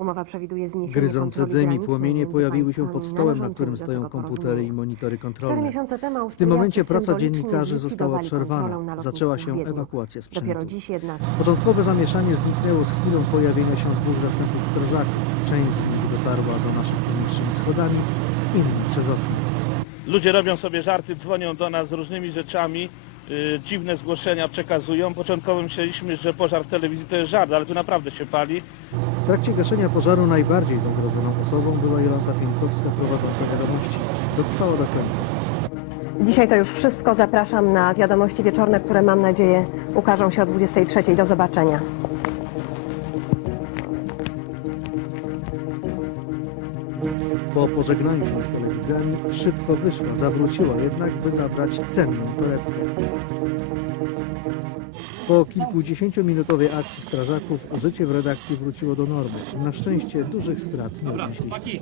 Umowa przewiduje zniesienie Gryzące kontroli dym i granicznej płomienie między pojawiły się państwami pod stołem, na którym do stoją tego komputery i porozumienia. monitory Cztery kontrolne. miesiące temu W tym momencie praca symbolicznie dziennikarzy została zlikwidowali kontrolę przerwana. na Zaczęła w się Wiedniu. ewakuacja sprzętu. Dopiero dziś jednak Początkowe zamieszanie zniknęło z chwilą pojawienia się dwóch zastępów strażaków. Część z nich dotarła do naszych najniższymi schodami, inni przez okno. Ludzie robią sobie żarty, dzwonią do nas z różnymi rzeczami, yy, dziwne zgłoszenia przekazują. Początkowo myśleliśmy, że pożar w telewizji to jest żart, ale tu naprawdę się pali. W trakcie gaszenia pożaru najbardziej zagrożoną osobą była Jolanta Pienkowska prowadząca wiadomości. To trwało do końca. Dzisiaj to już wszystko. Zapraszam na wiadomości wieczorne, które mam nadzieję ukażą się o 23. Do zobaczenia. Po pożegnaniu się z telewidzami szybko wyszła, zawróciła jednak, by zabrać cenną torebkę. Po kilkudziesięciominutowej akcji strażaków życie w redakcji wróciło do normy. Na szczęście dużych strat nie odnieśliśmy.